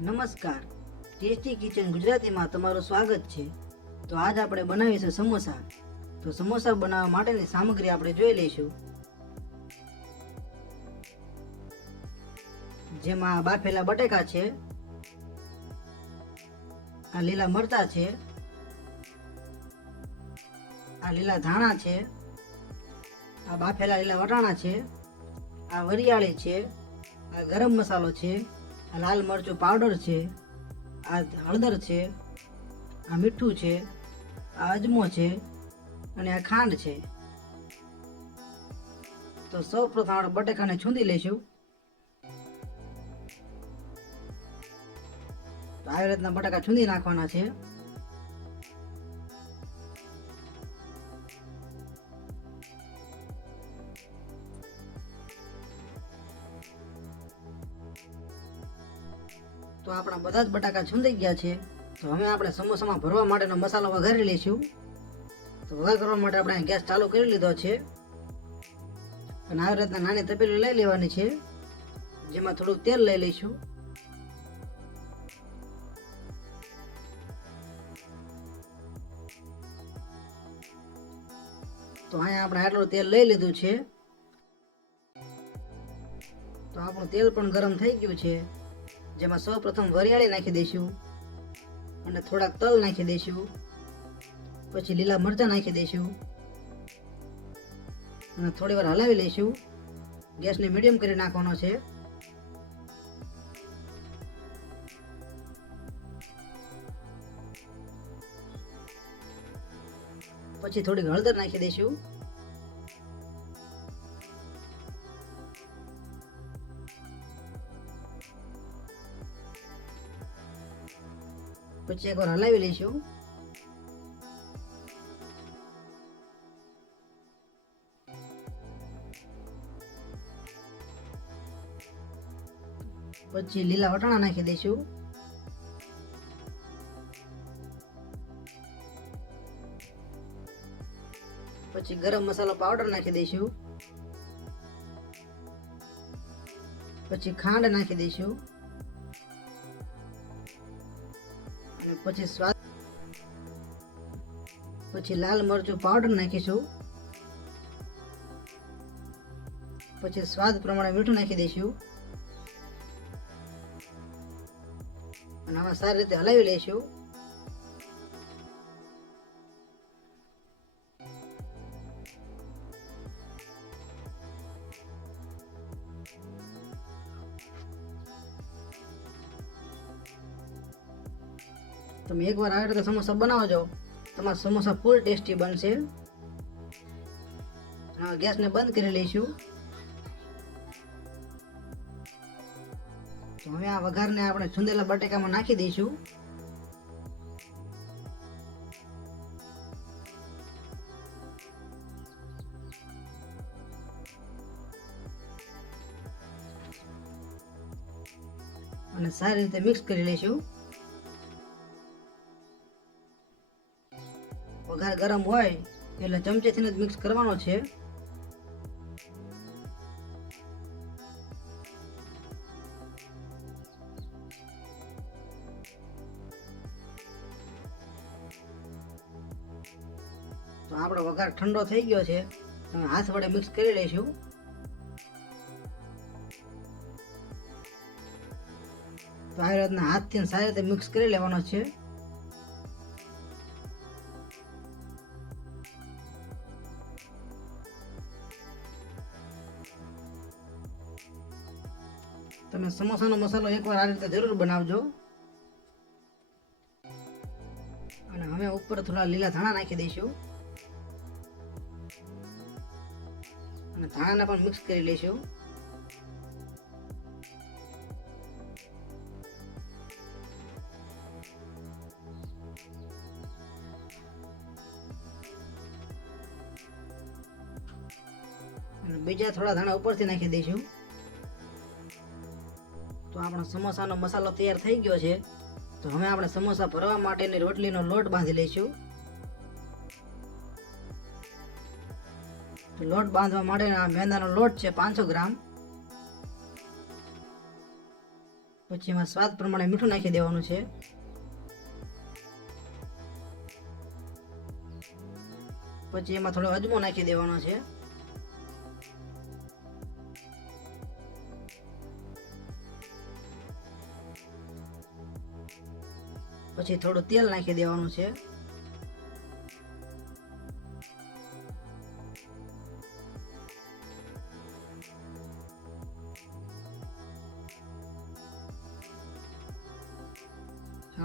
નમસ્કાર. Tasty kitchen ગુજરાતીમાં તમારું સ્વાગત છે. તો આજ આપણે બનાવીશું સમોસા. તો સમોસા બનાવવા માટેની સામગ્રી આપણે જોઈ લઈશું. જેમાં બાફેલા બટેકા છે. આ લીલા મરચા છે. આ લીલા ધાણા છે. આ બાફેલા લીલા વટાણા છે. આ વરિયાળી છે. આ ગરમ મસાલો છે. આ લાલ મરચું પાવડર છે, આ હળદર છે, આ મીઠું છે, આ અજમો છે અને આ ખાંડ છે. તો સૌ પ્રથમ આપણે બટેકાને છૂંદી લઈશું. આવી રીતના બટાકા છૂંદી નાખવાના છે. આપણા બધા જ બટાકા છૂંદાઈ ગયા છે. તો હવે આપણે સમોસામાં ભરવા માટેનો મસાલો વઘારી લઈશું. તો વઘાર કરવા માટે આપણે ગેસ ચાલુ કરી લીધો છે. અને આવી રીતના નાની તપેલી લઈ લેવાની છે. જેમાં થોડુંક તેલ લઈ લઈશું. તો અહીંયા આપણે આટલું તેલ લઈ લીધું છે. તો આપણું તેલ પણ ગરમ થઈ ગયું છે. જેમાં સૌ પ્રથમ વરિયાળી નાખી દઈશું અને થોડાક તલ નાખી દઈશું. પછી લીલા મરચાં નાખી દઈશું. અને થોડી વાર હલાવી લઈશું. ગેસને મીડિયમ કરી નાખવાનો છે. પછી થોડીક હળદર નાખી દઈશું. પછી એકવાર હલાવી લઈશું. પછી લીલા વટાણા નાખી દઈશું. પછી ગરમ મસાલો પાવડર નાખી દઈશું. પછી ખાંડ નાખી દઈશું. પછી સ્વાદ પછી લાલ મરચું પાવડર નાખીશું. પછી સ્વાદ પ્રમાણે મીઠું નાખી દઈશું. અને આમાં સારી રીતે હલાવી લઈશું. તમે એકવાર આવી રીતે સમોસા બનાવજો. તમારા સમોસા ફૂલ ટેસ્ટી બનશે. ગેસને બંધ કરી લઈશું. હવે આ વઘારને આપણે છુંદેલા બટેકામાં નાખી દઈશું. અને સારી રીતે મિક્સ કરી લઈશું. વઘાર ગરમ હોય, એટલે ચમચેથી જ મિક્સ કરવાનો છે. તો આપણો વઘાર ઠંડો થઈ ગયો છે. તમે હાથ વડે મિક્સ કરી લઈશું. તો આવી રીતના હાથથી સારી રીતે મિક્સ કરી લેવાનો છે. તમે સમોસાનો મસાલો એકવાર આ રીતે જરૂર બનાવજો. અને હવે ઉપર થોડા લીલા ધાણા નાખી દઈશું. અને ધાણાને પણ મિક્સ કરી લઈશું. અને બીજા થોડા ધાણા ઉપરથી નાખી દઈશું. તો આપણો સમોસાનો મસાલો તૈયાર થઈ ગયો છે. તો હવે આપણે સમોસા ભરવા માટેની રોટલીનો લોટ બાંધી લઈશું. તો લોટ બાંધવા માટે આ મેંદાનો લોટ છે પાંચસો ગ્રામ. પછી એમાં સ્વાદ પ્રમાણે મીઠું નાખી દેવાનું છે. પછી એમાં થોડો અજમો નાખી દેવાનો છે. પછી થોડું તેલ નાખી દેવાનું છે.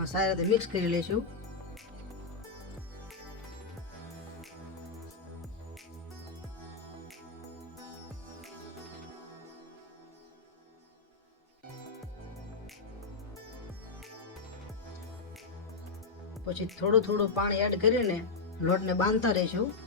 સારી રીતે મિક્સ કરી લઈશું. પછી થોડું થોડું પાણી એડ કરીને લોટને બાંધતા રહીશું.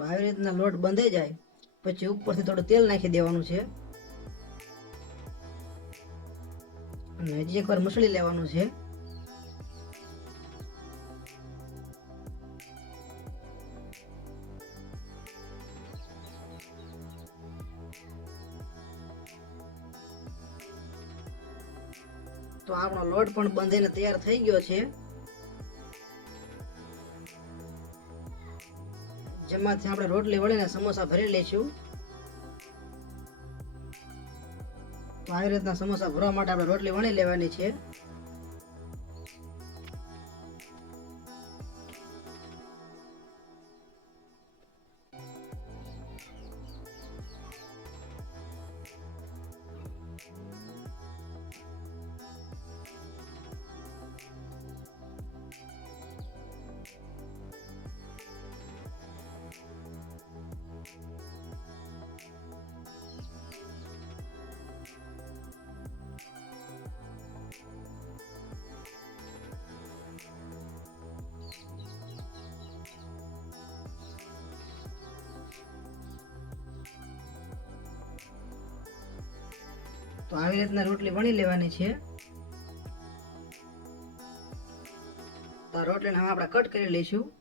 તો આવી રીતના લોટ બંધાઈ જાય, પછી ઉપરથી થોડું તેલ નાખી દેવાનું છે. અને હજી એકવાર મસળી લેવાનું છે. તો આપણો લોટ પણ બંધીને તૈયાર થઈ ગયો છે. જેમાંથી આપણે રોટલી વળીને સમોસા ભરી લઈશું. તો આવી રીતના સમોસા ભરવા માટે આપણે રોટલી વણી લેવાની છે. તો આવી રીતના રોટલી વણી લેવાની છે. તો રોટલીને હવે આપણે કટ કરી લઈશું.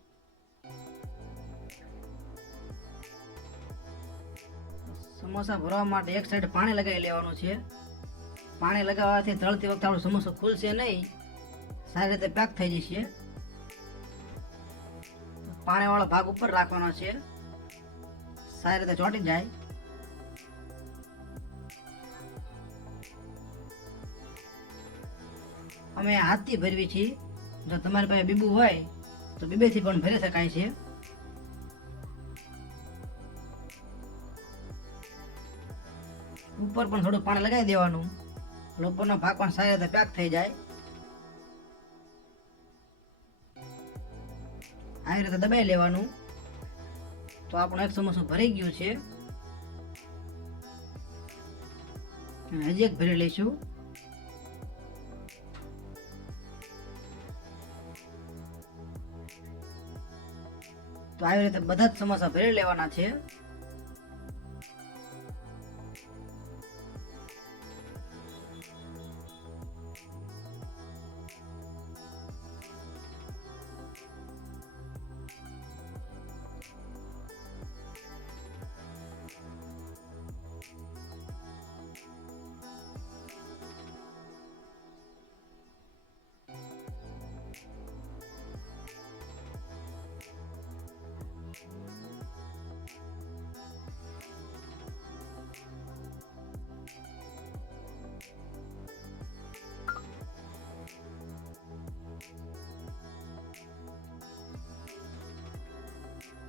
સમોસા ભરવા માટે એક સાઈડ પાણી લગાવી લેવાનું છે. પાણી લગાવવાથી તળતી વખતે આપણો સમોસો ખુલશે નહીં. સારી રીતે પેક થઈ જશે. પાણીવાળો ભાગ ઉપર રાખવાનો છે. સારી રીતે ચોંટી જાય. અમે હાથથી ભરવી છીએ. જો તમારી પાસે બીબું હોય, તો બીબેથી પણ ભરી શકાય છે. ઉપર પણ થોડું પાણી લગાવી દેવાનું. ઉપરનો ભાગ પણ સારી રીતે પેક થઈ જાય. આવી રીતે દબાઈ લેવાનું. તો આપણું એક સમોસું ભરાઈ ગયું છે. હજી એક ભરી લઈશું. તો આવી રીતે બધા જ સમોસા ભરી લેવાના છે.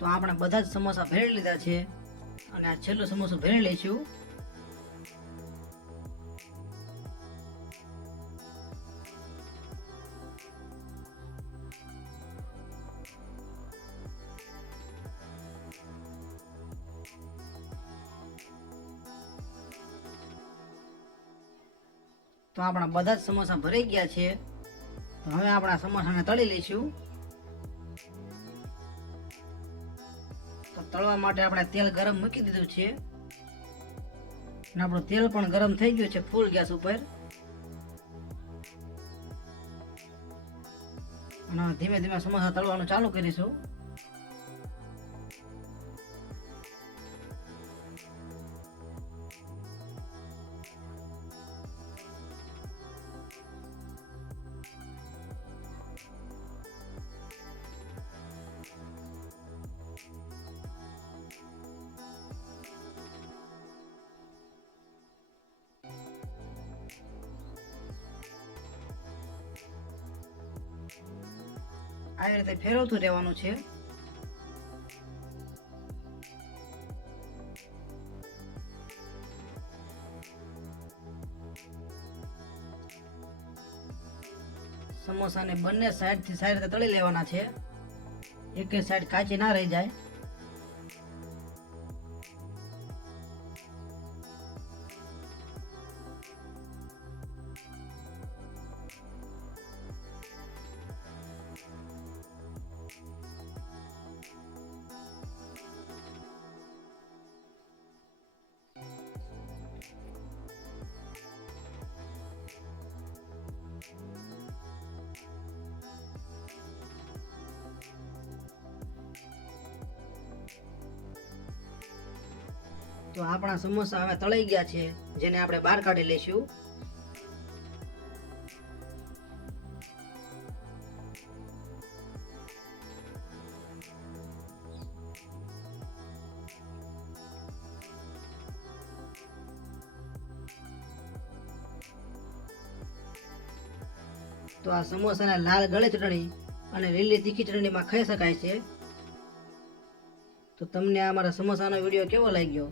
તો આપણે બધા જ સમોસા ભરી લીધા છે. અને આ છેલ્લો સમોસો ભેળ લઈશું. તો આપણા બધા જ સમોસા ભરાઈ ગયા છે. તો હવે આપણા સમોસાને તળી લઈશું. તળવા માટે આપણે તેલ ગરમ મૂકી દીધું છે. અને આપણું તેલ પણ ગરમ થઈ ગયું છે ફૂલ ગેસ ઉપર. અને ધીમે ધીમે સમોસા તળવાનું ચાલુ કરીશું. આવી રીતે ફેરવતું રહેવાનું છે. સમોસાને બંને સાઈડથી સારી રીતે તળી લેવાના છે. એક સાઈડ કાચી ના રહી જાય. તો આપણા સમોસા હવે તળાઈ ગયા છે, જેને આપણે બહાર કાઢી લઈશું. તો આ સમોસાને લાલ ગળે ચટણી અને લીલી તીખી ચટણીમાં ખાઈ શકાય છે. તો તમને આ મારા સમોસાનો વીડિયો કેવો લાગ્યો?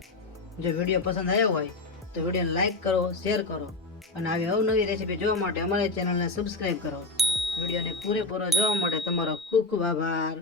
જો વીડિયો પસંદ આવ્યો હોય તો વિડીયોને લાઇક કરો શેર કરો અને આવી અવનવી રેસીપી જોવા માટે અમારી ચેનલને સબસ્ક્રાઈબ કરો. વિડીયોને પૂરેપૂરો જોવા માટે તમારો ખૂબ ખૂબ આભાર.